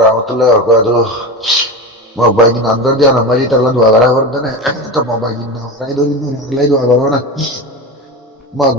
warahmatullahi wabarakatuh. Mau bagin antar dia nama aja terlalu dua gara korban itu mau bagin nama itu harley dua gara na mau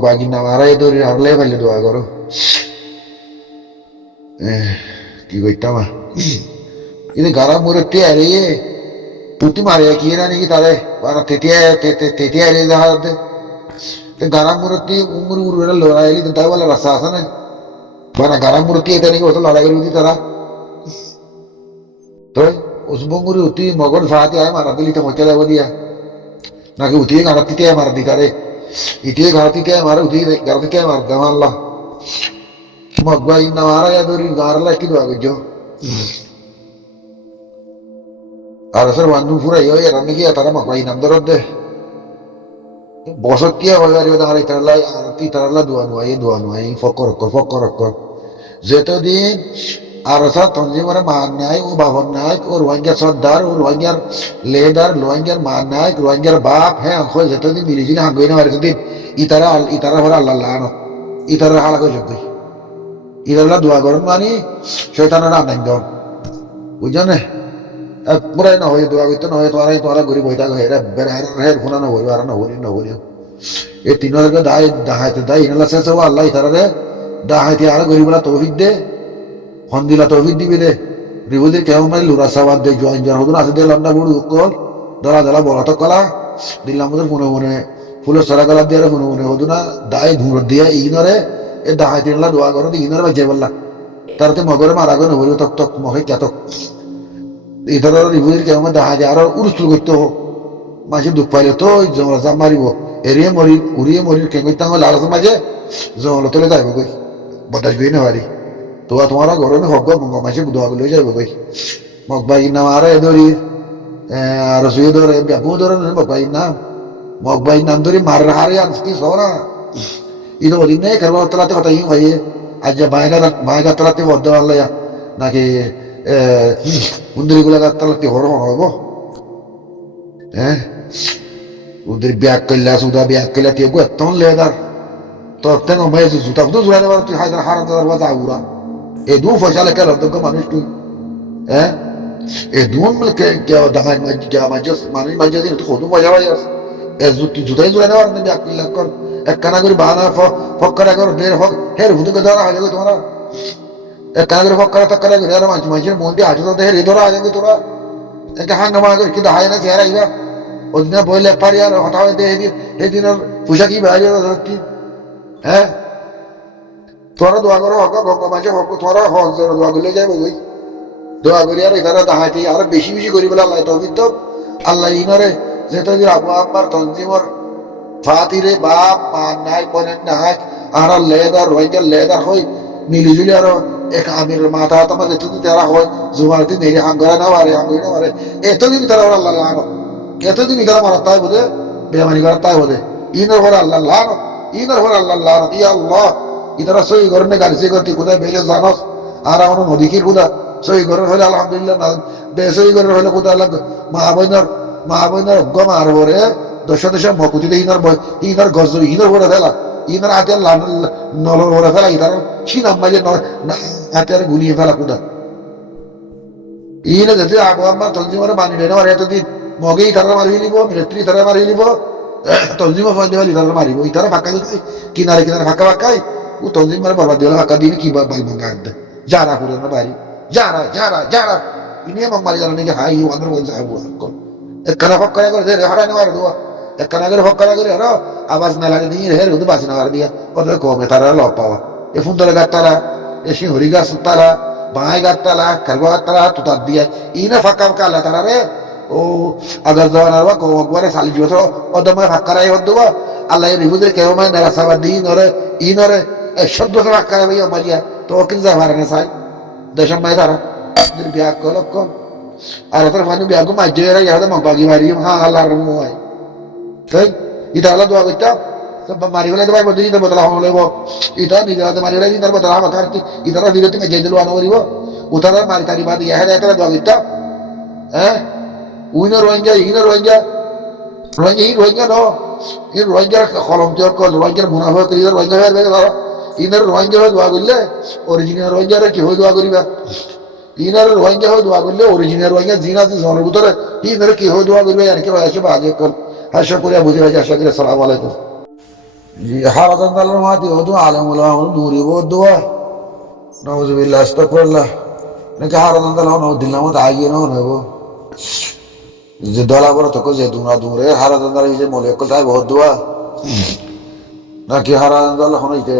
bagin nama itu harley kali dua gara কি কইতাম ini gara murti ari puti mare kira nih kita deh para tetia ini dah ada te gara murti umur umur lora ini tentang wala rasa sana para gara murti itu nih waktu lora ini tara तो उस बंगुरी उठी मगर साथी आए मारा दिली तो मचा लगा दिया ना कि उठी गारती क्या मार दी करे इतने गारती क्या मारा उठी गारती क्या मार दे मान ला मगवा इन नवारा या दोरी गारला की दो आगे जो आरसर वांडू पूरा यो या रंग किया तारा मगवा इन अंदर दे बसत किया हो यार यो दारे तरला आरती तरला दुआ नुआ ये फकर जेतो दिन Arasa tonji mana manai, ubahon naik, urwanjar sodar, urwanjar ledar, urwanjar manai, urwanjar bap, angkho jatuh di milijin hanggoin hari itu itara hora Allah itara hal aku jadi, itara dua goron mani, syaitan orang nenggon, ujian murai na hoy dua itu na hoy tuara guri boita go hera ber phuna na hoy ara na hoy, tino harga dahai inala sesa wa Allah itara de dahai tiara guri bola tauhid de Hondila tauhid di bide ribudir kemu mari lura sawat de join jar hodun ase de landa buru ukol dala bola to kala dilam mudur mune fulo sara kala diara mune hoduna dai dhur dia ignore e dai tinla dua goro di ignore baje balla tarate mogore mara go no tok mohe kyatok idara ribudir kemu dai jar urustul gotto maje dupaile to jomra zamaribo eriye mori kengoitango lalas maje jomlo tole daibo goi bodas bine bari तो तुम्हारा घरों में होगा मंगो माचे बुधवार को ले जाए भाई मकबाई ना मारा है दोरी रसोई दो रे क्या बुध दो रे मकबाई ना दोरी मार रहा है यार इसकी सोना इधर वो दिन नहीं करवा तलाते होता ही भाई आज जब बाएगा तलाते वो दो वाला या ना कि उधरी को लगा तलाते हो रहा होगा उधर ब्याग कल्ला तिये को तौन लेदार तो तेनो मैं जुता खुद जुराने वाला तू हाइदर हारन दरवाजा आऊरा दू फशाले कर तो का मानुष तू दू मिल के क्या दहाई में क्या मजस मानुष मजस तो खुद मजा यार जुताई जुराने वाला ने अकेले कर एक काना करी बहाना फक्कर कर देर फक हेर खुद के द्वारा आ जाएगा तुम्हारा एक काना करी फक्कर तक करेगा यार मानसी मोंटी हाथ तो हेर इधर आ जाएंगे तुम्हारा एक हंगामा कर कि दहाई ना सेरा इधर और दिन बोले पर यार हटावे दे हे दिन पूजा की बाजी होती है थोड़ा दुआ करो होगा भगवान माचे होगा थोड़ा हॉल से दुआ कर ले जाए भाई दुआ करिए यार इधर दहाती यार बेशी करी बोला अल्लाह तो अल्लाह इनरे जेतो जी अबू अम्बर तंजीमर फातिरे बाप मानाय पनेन नाय आरा लेदर होय मिलिजुली यार एक आमिर माथा तो मत तू तेरा होय जुमारती मेरी हंगरा ना वारे एतो दिन तेरा अल्लाह लानो एतो दिन इधर मारता है बोले बेमानी करता है बोले इनर हो अल्लाह लानो या अल्लाह इधर सोई घर में गाड़ी से करती खुदा बेले जानस आरा उन नदी की खुदा सोई घर होले अल्हम्दुलिल्लाह ना बेसोई घर होले खुदा लग महाबैनर गम आर होरे दश मकुति दे इनर गजो इनर होरे फेला इनर आते नलर होरे फेला इधर छिना मजे आते गुनी फेला खुदा इने जते आगवा तंजी मारे बानी देने वाले तो दी मोगे इधर मारी लिबो मिलिट्री इधर मारी लिबो तंजीम फंदे वाली इधर मारी वो इधर फाका किनारे फाका वो तंजीम मारे बर्बाद दिला फाका दी की बाल मंगाते जारा पूरे ना बारी जारा इन्हें मारी जाने के हाई वो अंदर बोल साहब को एक कना फक्का कर दे हरा ने मार दो एक कना कर फक्का कर रो आवाज ना लगे दी है उधर बासी ना मार दिया और को में तारा लो पावा ये फुंदर गाताला ये शिहोरी गा सुताला बाय गाताला करवा गाताला तुता दिया इन्हें फक्का का ला तारा रे ओ अगर जवान आवा को गोरे साली जो तो ओदम फक्कराई होदो अल्लाह ये रिबुदे के मैं नरा सवादी इनरे शब्द से फक्करा भैया मरिया तो किन जा मारने साई दशम मैं तारा दिल ब्याह को लको अरे तर फानी ब्याह को मजेरा याद मबागी मारी हां अल्लाह रमो है तो इधर अल्लाह दुआ करता सब मारी वाले दवाई बदली तो बदला होले वो इधर निगरा तो मारी वाले इधर बदला करती इधर विरोध में जेदलवा नवरी वो उधर मारी तारी बात यह है तेरा दुआ करता हैं Uina Rohingya no, ini Rohingya kolom jor Rohingya munafik ini Rohingya ini Rohingya dua gulle, original Rohingya ke hoy dua guriba, inner Rohingya হয়ে দোয়া করলে অরিজিনাল রোহিঙ্গা জিন আছে জনের ভিতরে ইনার কি হয়ে দোয়া করবে আর কি আসে বাজে কল আশা করিয়া বুঝে ভাই আশা করি আসসালামু আলাইকুম জি হারাদান দালার মাতি হদু আলমুল দূরি ও দোয়া নাউজুবিল্লাহ আস্তাগফিরুল্লাহ নাকি হারাদান দালার নাও দিলাম আগিয়ে নাও নেব যে দলা বড় তো যে দুনা দূরে হারাদান দালার যে মলিকল তাই বহুত দোয়া নাকি হারাদান দালার হইতে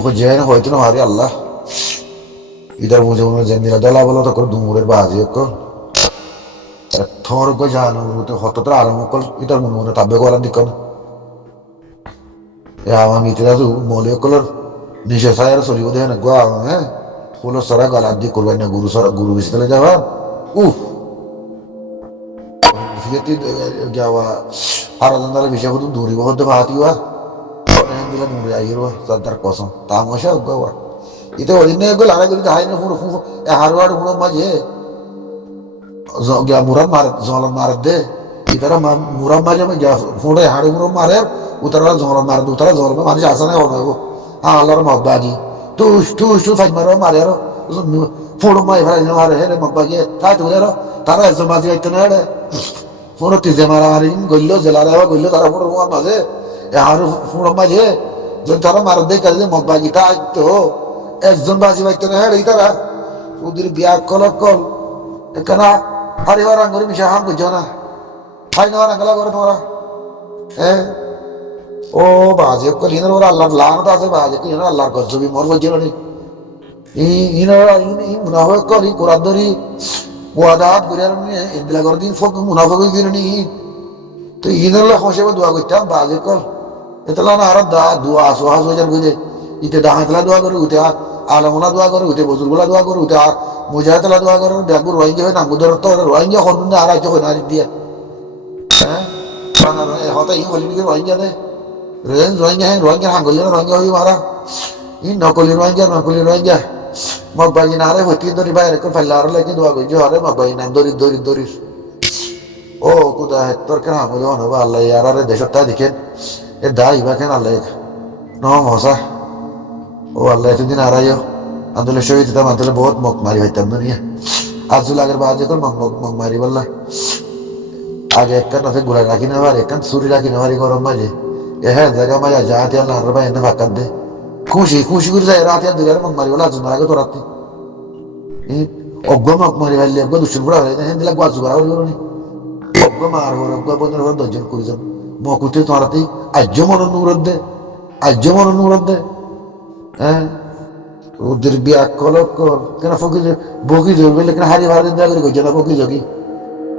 খুঁজে হইতো না হারি আল্লাহ इधर मुझे उन्होंने जंजीरा दला बोला तो कर दूर बाजी को थोर को जानो तो होता तो आराम को इधर मुझे ताबे को वाला दिक्कत या हम इतना तो मोले कलर निशे सायर सोली को देना गुआ है फूलों सारा गला दी कुर्बान ने गुरु विश्व ले जावा उफ ये ती क्या हुआ हर अंदर विषय को तो दूरी बहुत दबाती हुआ और नहीं दिला दूरी आई हुआ सदर कोसम तामोशा हुआ itu ini gue lara gue dah ini huru harwar huru maje gya murad marat zolan marat de itara murad maje me gya huru haru murad marat utara zolan marat utara zolan me mani jasa na hono go ha alar mabbaji tu faj maro mare ro huru mai bhara ne mare hele mabbaji ta tu ro tara zamaji itna ere huru tize mara mari gollo zelara wa gollo tara huru maje haru huru maje jo tara marat de kale mabbaji ta to একজন বাজি বাইতে না হ্যাঁ তারা ওদের বিয়া কলক call এখানে হারিবার আঙ্গুরি মিশা হাম বুঝছো না হাই নেওয়ার আঙ্গলা করে তোমরা হ্যাঁ ও বাজে কল ইনার ওরা আল্লাহ লানত আছে বাজে কল ইনার আল্লাহর গজবি মর বলছিল নি ইনার মুনাফিক কল ই কোরআন ধরি ওয়াদাত করে আর নি ইদলা করে দিন ফক মুনাফিক দিন নি তো ইনার লা হোসেবে দোয়া করতাম বাজে কল এতলা না আর দোয়া সোহাজ হয়ে যার বুঝে ইতে দাহাতলা দোয়া করে উঠে আলমলা দোয়া করে উঠে বজুরগুলা দোয়া করে উঠে মুজাহিদলা দোয়া করে ব্যাগুর রোহিঙ্গা হয় নাঙ্গু ধর তো রোহিঙ্গা হরুন আর আইতে হয় নারী দিয়ে হ্যাঁ হতা ই হলি দিকে রোহিঙ্গা দে রোহিঙ্গা হ্যাঁ রোহিঙ্গা হাঙ্গলি রোহিঙ্গা হই মারা ই নকলি রোহিঙ্গা মগবাজি না রে হতি দরি বাইরে করে ফেললা আর লাগে দোয়া করি জোরে মগবাজি না দরি ও কুদা তোর কেন আমলে হনবা আল্লাহ ইয়ার আরে দেশটা দেখেন এ দাই বা কেন আল্লাহ ন মশা ও আল্লাহ এতদিন আড়াইও আন্দোলন শহীদ হতাম আন্দোলন বহুত মগ মারি হইতাম দুনিয়া আজুল আগের বাজে করে মগ মারি বললা আগে একখান আছে গুড়া রাখি না পারে একখান চুরি রাখি না পারি গরম মাঝে এ হ্যাঁ জায়গা মাঝে যাহাতে আল্লাহ আর ভাই এনে ফাঁকার দে খুশি করে যায় রাতে আর দুই মগ মারি বলে আজুল আগে তো রাতে অজ্ঞ মগ মারি ফেললে অজ্ঞ দুশ্চিন বুড়া হয়ে হ্যাঁ দিলা গাছ করা হইল নি অজ্ঞ মার হর অজ্ঞ বন্ধের ঘর 10 জন করেছেন মকুতে তোরাতে আজ্য মন নুরত দে হ্যাঁ ওদের বিয়া কলক কেন ফকি বকি ধরবে লেকিন হারি ভাড়া দেওয়া করে গেছে না বকি যোগী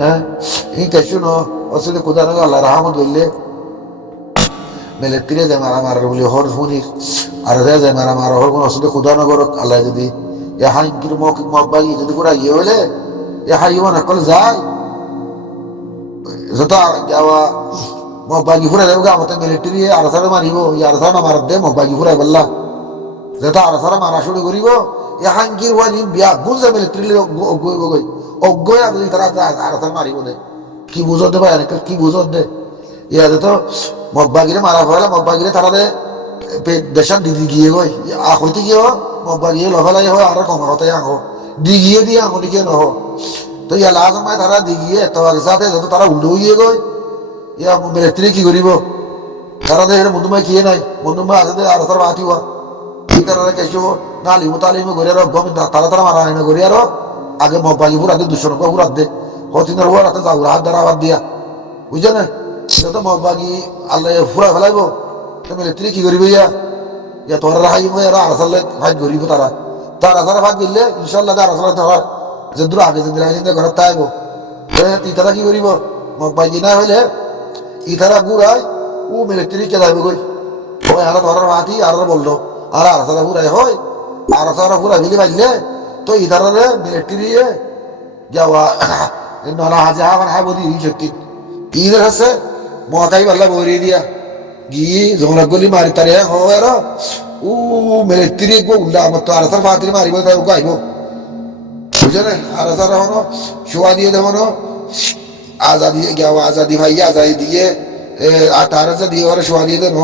হ্যাঁ এই কেসু ন আসলে কোথা না আল্লাহ রহমত বললে মেলে তিরে যায় মারা বলে হর শুনিস আর যায় মারা হর কোন আসলে কোথা না করক আল্লাহ যদি এ হাই কিন্তু মক বাগি যদি পুরা ইয়ে হলে এ হাই মানে কল যায় যত যাওয়া মক বাগি ফুরা যাবে আমাদের মিলিটারি আর সারা মারিব আর সারা মার দে মক বাগি ফুরাই বললা যেটা আর সারা মারা শুরু করিব এ হাঙ্কির ওয়ানি বিয়া বুঝে মিলিটারি অজ্ঞ যদি তারা আর সারা মারিব দে কি বুঝত দে ভাই কি বুঝত দে ইয়া তো মগবাগিরে মারা ফেলা মগবাগিরে তারা দে দেশান দিদি গিয়ে গই হইতে গিয়ে মগবাগিয়ে লফেলাই হয় আর কম হতে আঙো দিগিয়ে দিয়ে আঙো দিকে নহ তো ইয়া লাজমায় তারা দিগিয়ে তো সাথে যত তারা উল্টো হইয়ে গই ইয়া মিলিটারি কি করিব তারা দে মধুমায় কিয়ে নাই মধুমায় আছে আর সারা বাতি হওয়া তারা কেসো নালি মুতালিম করে আর গম তারা মারা হয় না করি আর আগে মগবাগি পুরা দে দুশো নৌকা পুরা দে হতিনের হওয়ার হাতে যাও হাত দ্বারা আবার দিয়া বুঝছে না তো মগবাগি আল্লাহ ফুরা ফেলাইব মিলিটারি কি করিব ইয়া তোরা রাহাই আর আসালে ভাগ করিব তারা ভাগ দিলে ইনশাল্লাহ তার আসলে তারা যে দূর আগে যে ঘরে তাইব তারা কি করিব মগবাগি না হইলে ইতারা গুড়াই ও মিলিটারি কে যাইব গই ওই আর তোর মাতি আর বললো আর আসারা ফুরাই হয় আর আসারা ফুরা মিলি পাইলে তো ইতারে মিলিটারি যাওয়া নলা হাজা আমার হাই বদি সত্যি ইদের আছে মতাই পাল্লা বরি দিয়া গিয়ে জমরা গলি মারি তারে হয় আর ও মিলিটারি গো উল্লা আমার তো আর আসার ফাতির মারিব তাই গাইব বুঝে না আর আসারা হনো শোয়া দিয়ে দেবো আজাদি যাওয়া আজাদি ভাই আজাদি দিয়ে 18 দিয়ে ওরা শোয়া দিয়ে দেন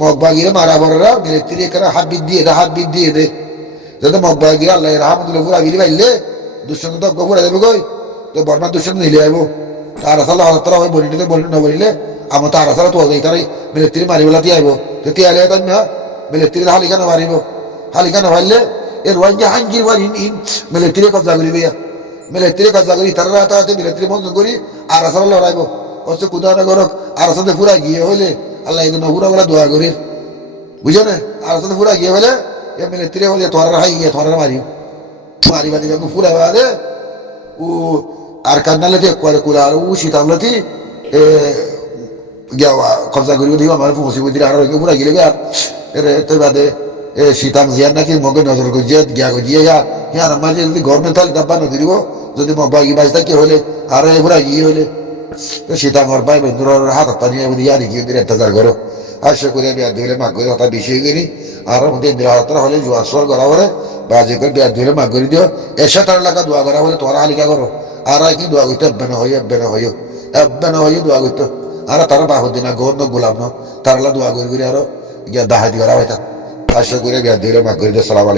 মগবাগিরে মারা বড়রা মিলিটারি করে হাত বিদ দিয়ে দে যাতে মগবাগিরে আল্লাহ রহমতুল্লাহ পুরা গিরি পাইলে দুঃসঙ্গ তো গোবর দেবো কই তো বর্মার দুঃসঙ্গ নিলে আইব আর আসলে তারা হয় বলিলে বলি না বলিলে আমার তো আর আসলে তো এই তারাই মিলিত্রি মারিবেলা দিয়ে আইব তো তে আইলে তাই না মিলিত্রি হালিকা না মারিব হালিকা না মারলে এর রোহিঙ্গা হাঙ্গি মারি মিলিত্রি কবজা করিবে মিলিত্রি কবজা করি তারা তাতে মিলিত্রি বন্ধ করি আর আসলে লড়াইব হচ্ছে কুদা না করক আর আসলে পুরা গিয়ে হইলে আল্লাহ এই জন্য পুরা বলে দোয়া করি বুঝো না আর আসলে পুরা গিয়ে হলে এ মিলিত্রি হলে তোরা হাই গিয়ে তোরা মারি মারি বাদি পুরা বাদে ও আর কান্নালেতে করে কুলা আর ও শীতামলাতি গিয়া কবজা করিব দিব আমার মুসিবত দিলে আর পুরা গেলে আর এর তো বাদে শীতাম জিয়ার নাকি মগে নজর করিয়ে গিয়া গিয়ে হ্যাঁ মাঝে যদি গরমে তাহলে ডাব্বা নদী দিব যদি বাগি বাজ থাকে হলে আর পুরা গিয়ে হলে শীতাঙ্গর পাই বন্ধুর হাত হাত নিয়ে দিয়া দেখি ইন্তজার করো আশা করে বিয়ার ধুলে মাগ করে হঠাৎ বেশি হয়ে গেলি আর মধ্যে ইন্দিরা হাতরা হলে জোয়ার সোয়ার করা হলে বাজে করে বিয়ার ধুলে মাগ করে দিও এসে তার লাগা দোয়া করা হলে তোরা হালিকা করো আর কি দোয়া করতে এব্বে না হইও দোয়া করতো আর তারা বাহুদ্দিনা গৌর গোলাম ন তারা দোয়া করি আরো গিয়া দাহাতি করা হইতা আশা করে বিয়ার ধুলে মাগ করে দিও সালাম আলাইকুম